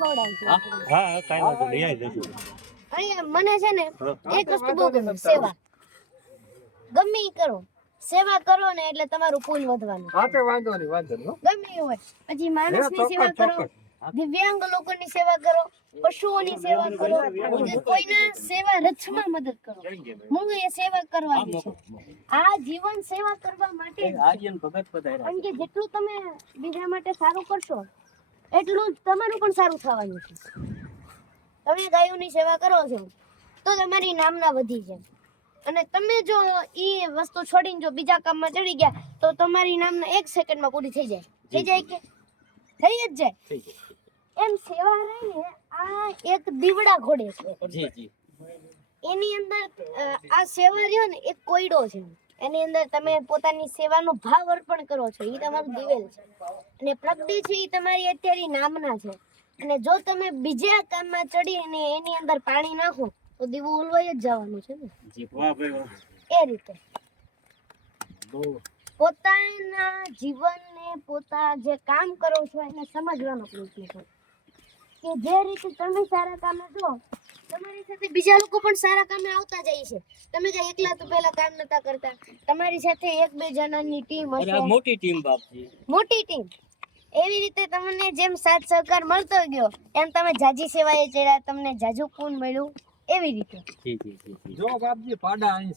ખવડાવજો. હા કાંઈ વાંધો નહીં, લઈ આવી જશું. અહીંયા મને છે ને એક વસ્તુ બહુ ગમે, સેવા. ગમે ઈ કરો, સેવા કરો ને એટલે તમારું પુણ્ય વધવાનું. હા તે વાંધો નહીં ગમે ઈ હોય. પછી માણસની સેવા કરો, દિવ્યાંગ લોકોની સેવા કરો, પશુઓની સેવા કરો, કોઈના સેવા રથમાં મદદ કરો. હું એ સેવા કરવાની છે. આ જીવન સેવા કરવા માટે જ છે. કારણ કે જેટલું તમે બીજા માટે સારું કરશો એટલું જ તમારું પણ સારું થવાનું છે. તમે ગાયોની સેવા કરો છો તો તમારી નામના વધી જાય, અને તમે જો ઈ વસ્તુ છોડીને જો બીજા કામમાં ચડી ગયા તો તમારી નામના 1 સેકન્ડમાં પૂરી થઈ જાય કે થઈ જ જાય. એમ સેવા રહીને આ એક દીવડા ઘોડે છે. એની અંદર આ સેવા રહ્યો ને એક કોયડો છે. એની અંદર તમે પોતાની સેવાનો ભાવ અર્પણ કરો છો, એ તમારું દિવેલ છે. અને પ્રગતિ છે એ તમારી અત્યારે નામના છે. અને જો તમે બીજા કામમાં ચડી અને એની અંદર પાણી નાખો તો દીવું ઉલવાઈ જ જવાનું છે ને. એ રીતે પોતાના જીવનને પોતા જે કામ કરો છો એને સમજવાનો પ્રયત્ન કરો કે જે રીતે તમે સારા કામે જો તમારી સાથે બીજા લોકો પણ સારા કામે આવતા જાય છે. તમે કઈ એકલા તો પહેલા કામ નતા કરતા, તમારી સાથે 1-2 જણાની ટીમ હશે, મોટી ટીમ બાપજી, મોટી ટીમ. એવી રીતે તમને જેમ સાથ સહકાર મળતો ગયો એમ તમે જાજી સેવાએ ચડ્યા, તમને જાજુ પૂન મળ્યું. એવી રીતે જો બાપજી પાડા